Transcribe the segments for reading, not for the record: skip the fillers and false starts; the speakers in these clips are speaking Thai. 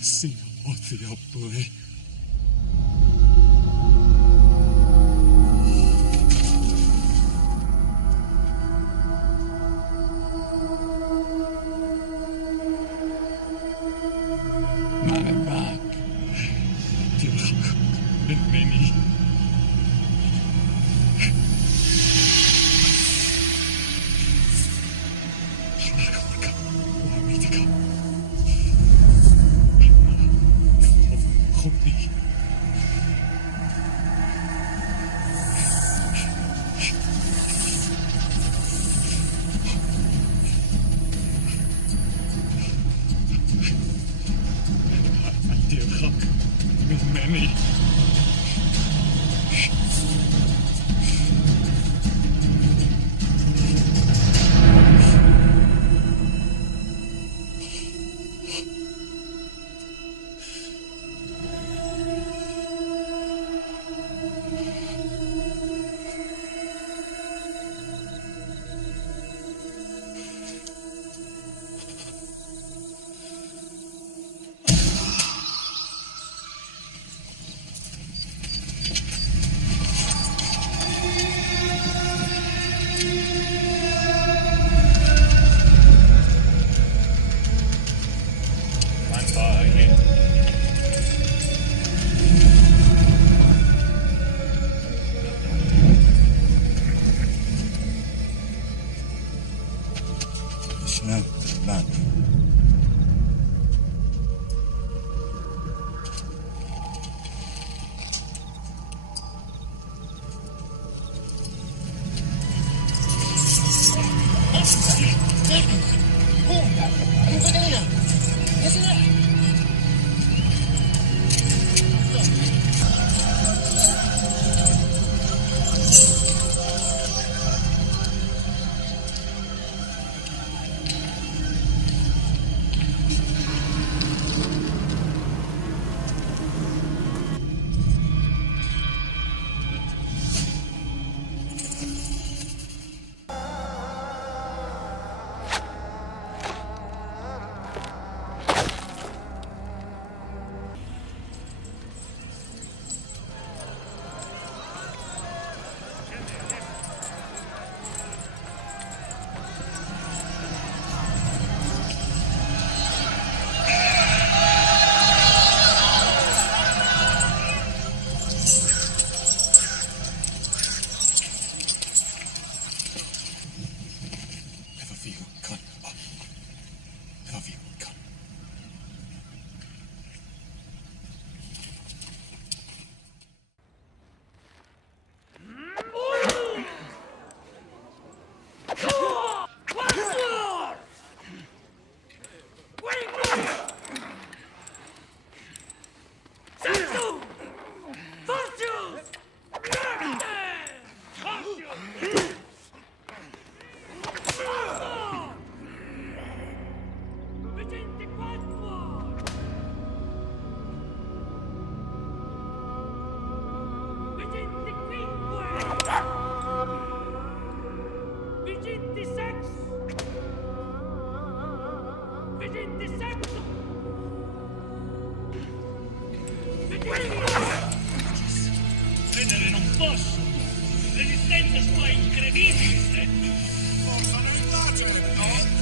Sina othia pui. Mijn baak. Diolch yn meni. Many. Snap back. Credere non posso! L'esistenza sua è incredibile! Forza nel pace, no?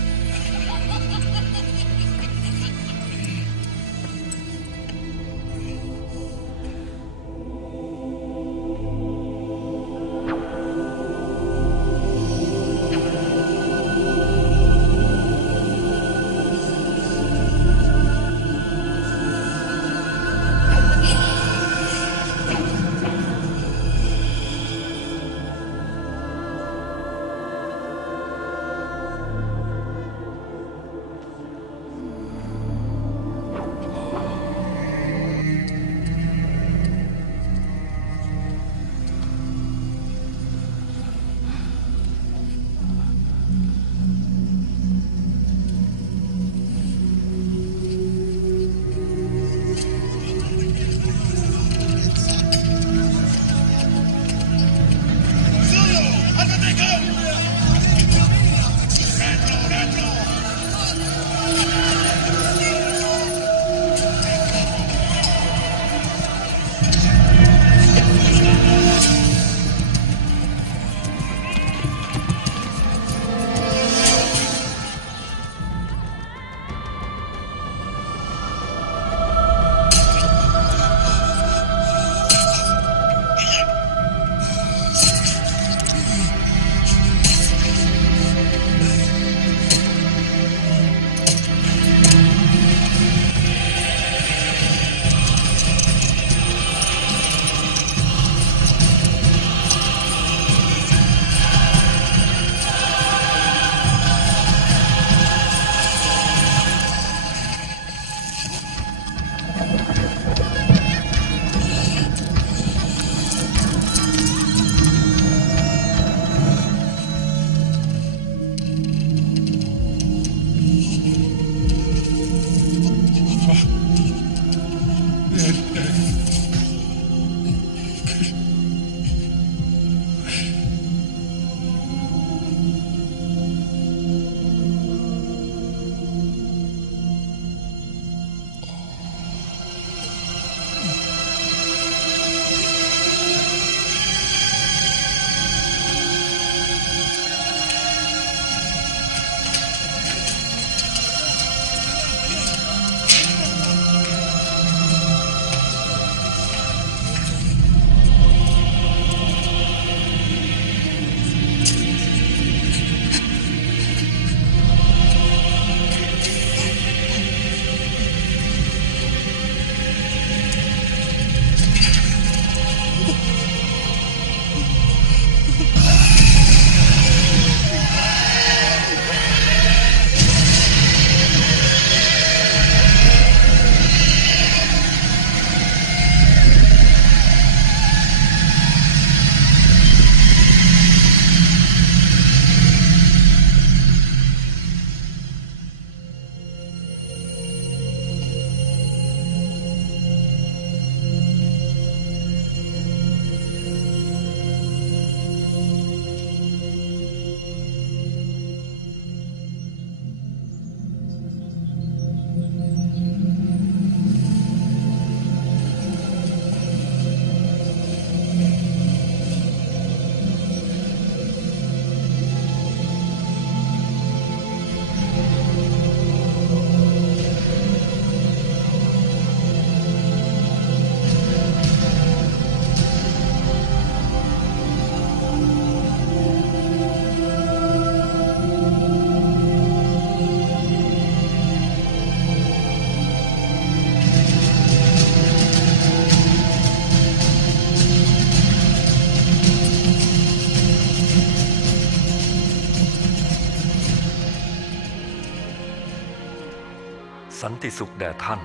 สันติสุขแด่ท่าน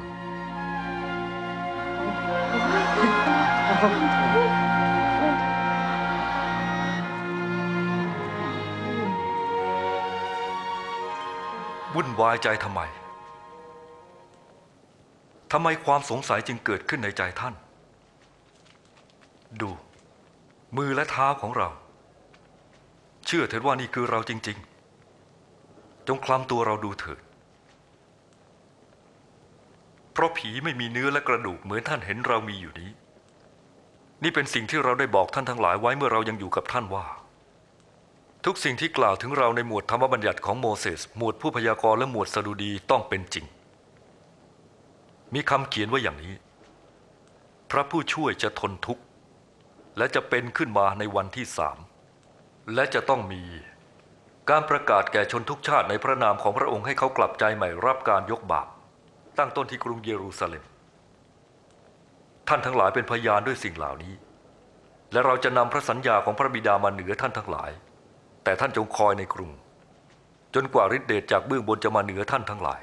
วุ่นวายใจทำไมความสงสัยจึงเกิดขึ้นในใจท่าน ดูมือและเท้าของเราเชื่อเถิดว่านี่คือเราจริงๆจงคลำตัวเราดูเถิดเพราะผีไม่มีเนื้อและกระดูกเหมือนท่านเห็นเรามีอยู่นี้นี่เป็นสิ่งที่เราได้บอกท่านทั้งหลายไว้เมื่อเรายังอยู่กับท่านว่าทุกสิ่งที่กล่าวถึงเราในหมวดธรรมบัญญัติของโมเสสหมวดผู้พยากรณ์และหมวดสดุดีต้องเป็นจริงมีคำเขียนไว้อย่างนี้พระผู้ช่วยจะทนทุกข์และจะเป็นขึ้นมาในวันที่3และจะต้องมีการประกาศแก่ชนทุกชาติในพระนามของพระองค์ให้เขากลับใจใหม่รับการยกบาปตั้งต้นที่กรุงเยรูซาเล็มท่านทั้งหลายเป็นพยานด้วยสิ่งเหล่านี้และเราจะนำพระสัญญาของพระบิดามาเหนือท่านทั้งหลายแต่ท่านจงคอยในกรุงจนกว่าฤทธิเดชจากเบื้องบนจะมาเหนือท่านทั้งหลาย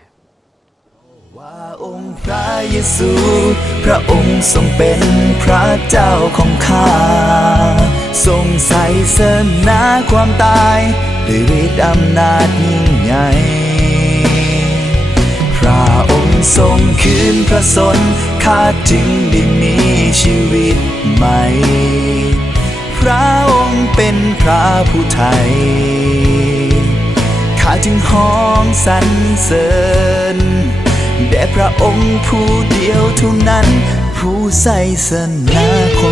ว่าองค์พระเยซูพระองค์ทรงเป็นพระเจ้าของข้าทรงไสเสนาความตายด้วยฤทธิ์อำนาจยิ่งใหญ่พระองค์ทรงคืนพระชนข้าจึงได้มีชีวิตใหม่พระองค์เป็นพระผู้ไทยข้าจึงห้องสรรเสริญแด่พระองค์ผู้เดียวเท่านั้นผู้ไสเสนาความ